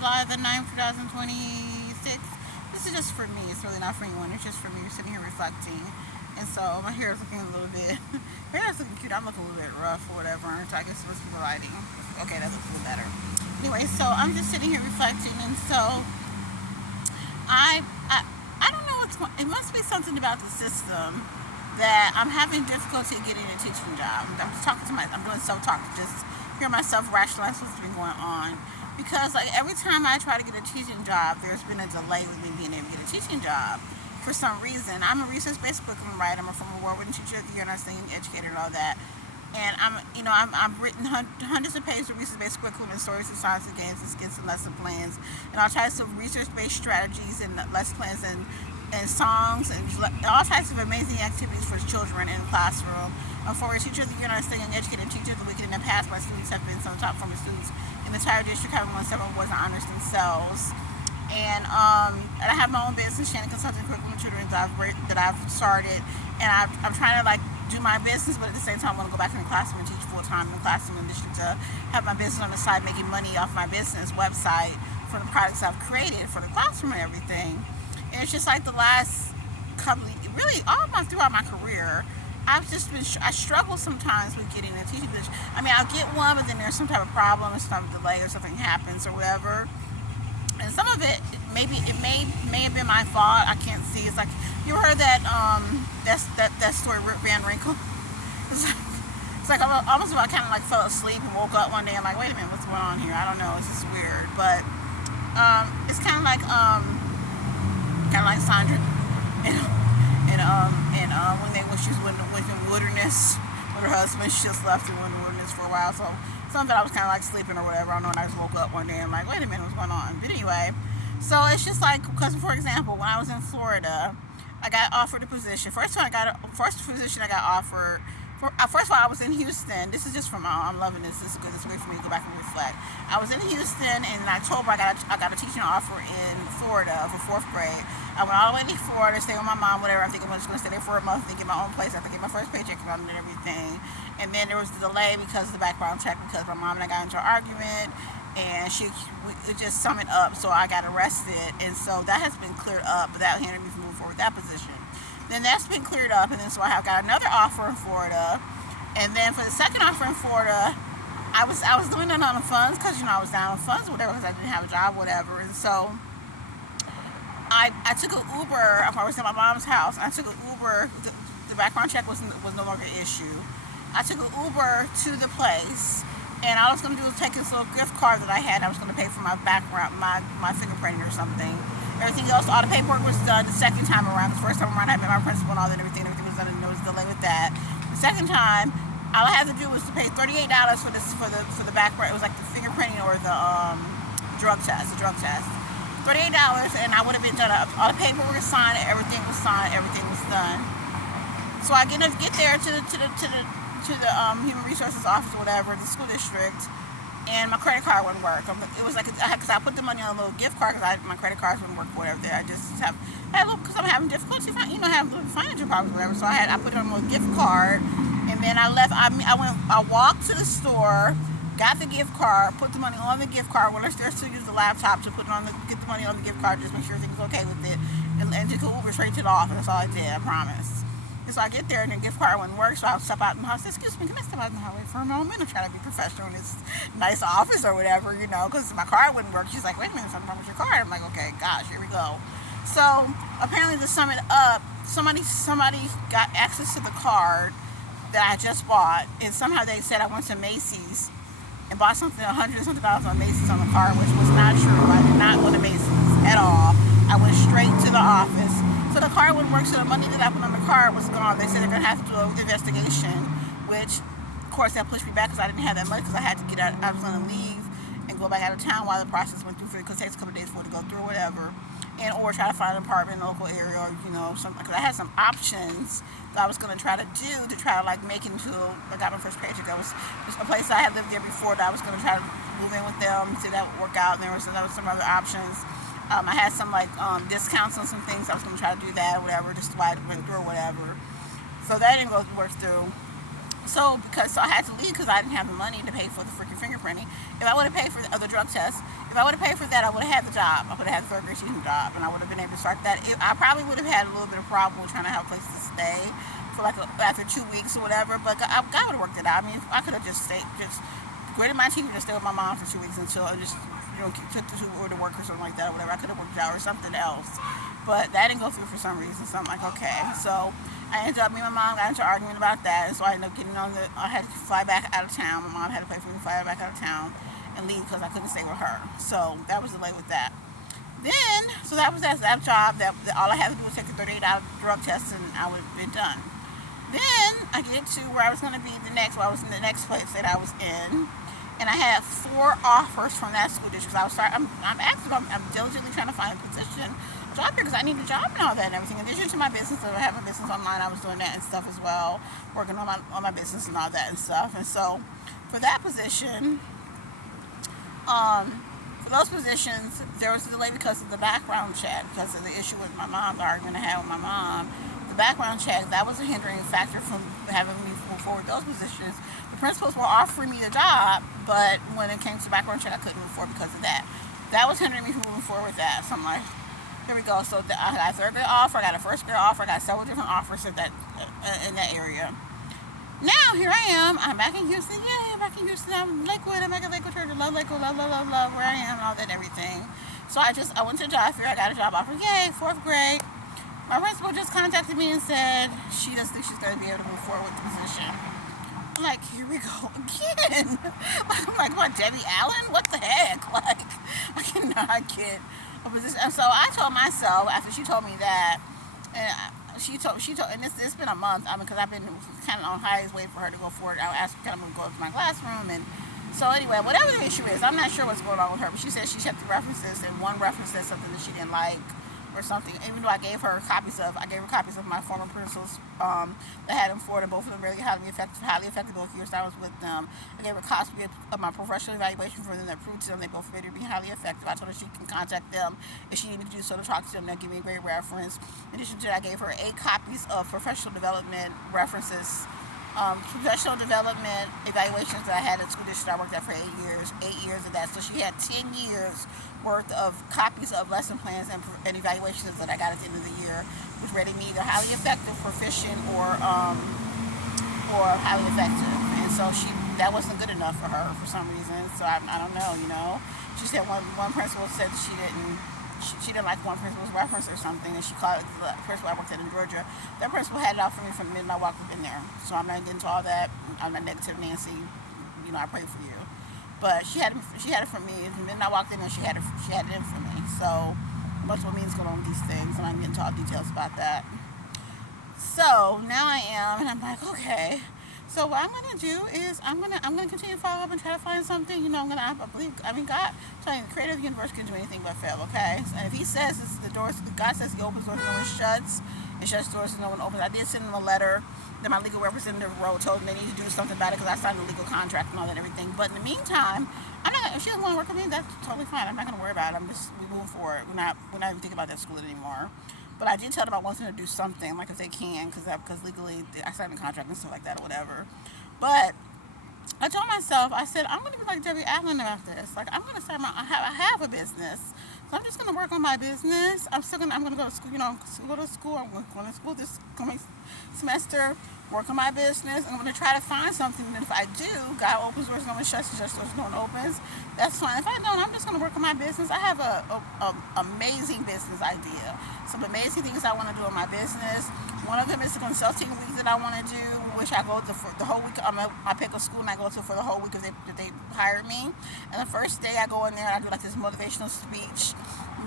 July the 9th, 2026. This is just for me. It's really not for anyone. It's just for me. You're sitting here reflecting. And so my hair is looking a little bit, my hair is looking cute. I'm looking a little bit rough or whatever. So I guess it must be the lighting. Okay, that looks a little better. Anyway, so I'm just sitting here reflecting. And so I don't know what's going. It must be something about the system that I'm having difficulty getting a teaching job. I'm just talking to I'm doing self-talk to just hear myself rationalize what's been going on. Because like every time I try to get a teaching job, there's been a delay with me being able to get a teaching job for some reason. I'm a research-based curriculum writer. I'm a former award-winning teacher of the year, and I'm a educator and all that. And I've written hundreds of pages of research-based curriculum and stories and science and games and skits and lesson plans and all types of research-based strategies and lesson plans and songs and all types of amazing activities for children in the classroom. I'm former teacher of the year, and I'm studying educator and teacher of the week. In the past, my students have been some top performing students in the entire district, having won several awards and honors themselves. And I have my own business, Shannon Consulting Curriculum Tutoring, that I've started, and I'm trying to like do my business, but at the same time, I want to go back in the classroom and teach full time in the classroom in the district to have my business on the side, making money off my business website for the products I've created for the classroom and everything. And it's just like the last couple, really throughout my career, I struggle sometimes with getting a teaching position. I mean, I'll get one, but then there's some type of problem, or some type of delay, or something happens, or whatever. And some of it, may have been my fault. I can't see. It's like, you ever heard that story, Rip Van Winkle? It's like almost I kind of like fell asleep and woke up one day. I'm like, wait a minute, what's going on here? I don't know. It's just weird, but it's kind of like Sandra, when she was in the wilderness with her husband. She just left and went in the wilderness for a while. So something I was kind of like sleeping or whatever. I don't know. And I just woke up one day and I'm like, wait a minute, what's going on? But anyway, so it's just like, because for example, when I was in Florida, I got offered a position. First position I got offered. First of all, I was in Houston. This is just from I'm loving this. This is good. This is a way for me to go back and reflect. I was in Houston, and in October I got a teaching offer in Florida for 4th grade. I went all the way to Florida, stayed with my mom, whatever. I'm thinking I'm just going to stay there for a month and get my own place. I have to get my first paycheck and everything. And then there was the delay because of the background check, because my mom and I got into an argument, and it just summed it up. So I got arrested, and so that has been cleared up, but that hindered me from moving forward with that position. Then that's been cleared up, and then so I have got another offer in Florida. And then for the second offer in Florida, I was doing it on the funds, because I was down on funds or whatever, because I didn't have a job, whatever. And so I took an Uber. I was at my mom's house. I took an Uber. The background check was no longer an issue. I took an Uber to the place, and all I was going to do was take this little gift card that I had. I was going to pay for my background, my fingerprinting or something. Everything else, all the paperwork was done the second time around. The first time around, I met my principal and all that, and everything was done, and there was a delay with that. The second time, all I had to do was to pay $38 for the background. It was like the fingerprinting or the drug test. $38, and I would have been done. All the paperwork was signed, everything was signed, everything was done. So I get there to the human resources office or whatever, the school district, and my credit card wouldn't work. It was like, because I put the money on a little gift card, because my credit cards wouldn't work or whatever. There, because I'm having difficulty, having financial problems or whatever. So I put it on a little gift card, and then I left. I walked to the store, got the gift card, put the money on the gift card. When I still use the laptop to get the money on the gift card, just make sure everything's okay with it, and took an Uber straight to the office. That's all I did. I promise. So I get there and the gift card wouldn't work, so I'll step out in the house. Excuse me, can I step out in the hallway for a moment? I'm trying to be professional in this nice office or whatever, because my card wouldn't work. She's like, wait a minute, something wrong with your card. I'm like, okay, gosh, here we go. So apparently, to sum it up, somebody got access to the card that I just bought, and somehow they said I went to Macy's and bought $100 and something on Macy's on the card, which was not true. I did not go to Macy's at all. I went straight to the office. So the card wouldn't work, so the money that I put on the card was gone. They said they're going to have to do an investigation, which, of course, that pushed me back, because I didn't have that money, because I had to get out. I was going to leave and go back out of town while the process went through, because it takes a couple of days for it to go through or whatever, or try to find an apartment in the local area, or, something. Because I had some options that I was going to try to do to try to, like, make it until I got my first paycheck. It was a place I had lived there before that I was going to try to move in with them, see if that would work out, and there was some other options. I had some discounts on some things. I was going to try to do that or whatever, just why it went through or whatever. So that didn't work through. So I had to leave, because I didn't have the money to pay for the freaking fingerprinting. If I would have paid for the other drug test, If I would have paid for that, I would have had the job. I would have had the third grade teaching job, and I would have been able to start that. I probably would have had a little bit of problem with trying to have a place to stay for like after 2 weeks or whatever. But God would have worked it out. I mean, I could have just graded my teacher to stay with my mom for 2 weeks until I just took the 2 or the work or something like that or whatever. I could have worked it out or something else. But that didn't go through for some reason. So I'm like, okay. So I ended up, me and my mom got into an argument about that. And so I ended up getting I had to fly back out of town. My mom had to pay for me to fly back out of town and leave because I couldn't stay with her. So that was the delay with that. Then, so that was that job. That all I had to do was take a 38-hour drug test and I would have been done. Then I get to where I was going to be where I was in the next place that I was in. And I had 4 offers from that school district. I'm diligently trying to find a job here because I need a job and all that and everything. In addition to my business, I have a business online. I was doing that and stuff as well, working on my business and all that and stuff. And so for that position, for those positions, there was a delay because of the background check, because of the issue with my mom, the argument I had with my mom. The background check, that was a hindering factor from having me move forward those positions. The principals were offering me the job, but when it came to background check, I couldn't move forward because of that. That was hindering me from moving forward with that. So I'm like, here we go. So I got a third grade offer, I got a first grade offer, I got several different offers in that area. Now here I am. I'm back in Houston. Yay, I'm back in Houston. I'm Lakewood. I'm back at Lakewood Church. Love Lakewood. Love where I am and all that and everything. So I went to a job fair. I got a job offer. Yay, 4th grade. My principal just contacted me and said she doesn't think she's going to be able to move forward with the position. I'm like, here we go again. I'm like, what, Debbie Allen? What the heck? Like, I cannot get a position. And so I told myself after she told me that, and she told, and it's been a month. I mean, because I've been kind of on highs waiting for her to go forward. I asked her kind of go to my classroom, and so anyway, whatever the issue is, I'm not sure what's going on with her. But she said she checked the references, and one reference said something that she didn't like or something. Even though I gave her copies of my former principals that had them forward, and both of them really highly effective both years I was with them. I gave her a copy of my professional evaluation for them that proved to them they both made her be highly effective. I told her she can contact them if she needed to do so to talk to them. They'll give me a great reference. In addition to that, I gave her 8 copies of professional development references, professional development evaluations that I had at school district I worked at for 8 years. 8 years of that. So she had 10 years worth of copies of lesson plans and evaluations that I got at the end of the year, which rated me either highly effective, proficient, or highly effective. And so that wasn't good enough for her for some reason. So I don't know. She said one principal said she didn't like one principal's reference or something, and she called the principal I worked at in Georgia. That principal had it out for me from the minute I walked up in there. So I'm not getting into all that. I'm not negative Nancy. I pray for you. But she had it for me. And then I walked in and she had it in for me. So much what means going on with these things. I'm not getting into all details about that. So now I am, and I'm like, okay. So what I'm gonna do is I'm gonna continue to follow up and try to find something. God, telling you, the creative universe can do anything but fail. Okay. And if He says God says He opens doors, no one shuts. It shuts doors, no one opens. I did send him a letter that my legal representative wrote, told them they need to do something about it because I signed a legal contract and all that and everything. But in the meantime, if she doesn't want to work with me, that's totally fine. I'm not going to worry about it. We move forward. We're not even thinking about that school anymore. But I did tell them I wanted them to do something, like if they can, because legally I signed a contract and stuff like that or whatever. But I told myself, I said, I'm going to be like Debbie Allen about this. Like, I'm going to start I have a business. So I'm just going to work on my business. I'm going to go to school, go to school. I'm going to school this coming semester, work on my business. And I'm going to try to find something that if I do, God opens doors, no one shuts, doors, no one opens. That's fine. If I don't, I'm just going to work on my business. I have a amazing business idea. Some amazing things I want to do in my business. One of them is the consulting week that I want to do, which I go to for the whole week. I pick a school and I go to for the whole week if they hire me. And the first day I go in there and I do like this motivational speech.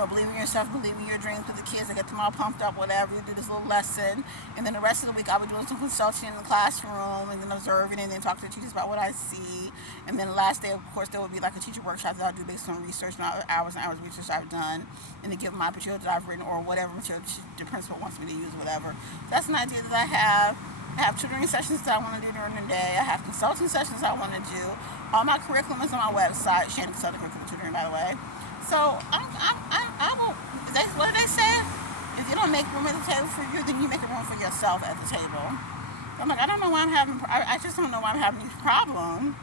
Believe in yourself, believe in your dreams with the kids. I get them all pumped up, whatever. You do this little lesson. And then the rest of the week I'll be doing some consulting in the classroom and then observing and then talking to the teachers about what I see. And then the last day, of course, there will be like a teacher workshop that I'll do based on research and hours of research I've done. And then give them my material that I've written or whatever material the principal wants me to use, whatever. That's an idea that I have. I have tutoring sessions that I want to do during the day. I have consulting sessions I want to do. All my curriculum is on my website, Shannon Consulting Curriculum Tutoring, by the way. So I will. What do they say? If you don't make room at the table for you, then you make a room for yourself at the table. I'm like, I don't know why I'm having. I just don't know why I'm having this problem.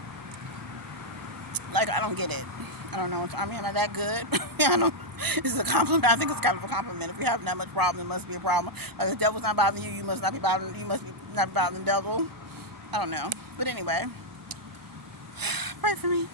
Like, I don't get it. I don't know. I mean, am I that good? I don't. It's a compliment. I think it's kind of a compliment. If you're having that much problem, it must be a problem. Like, if the devil's not bothering you, you must not be bothering. You must be not bothering the devil. I don't know. But anyway, pray for me.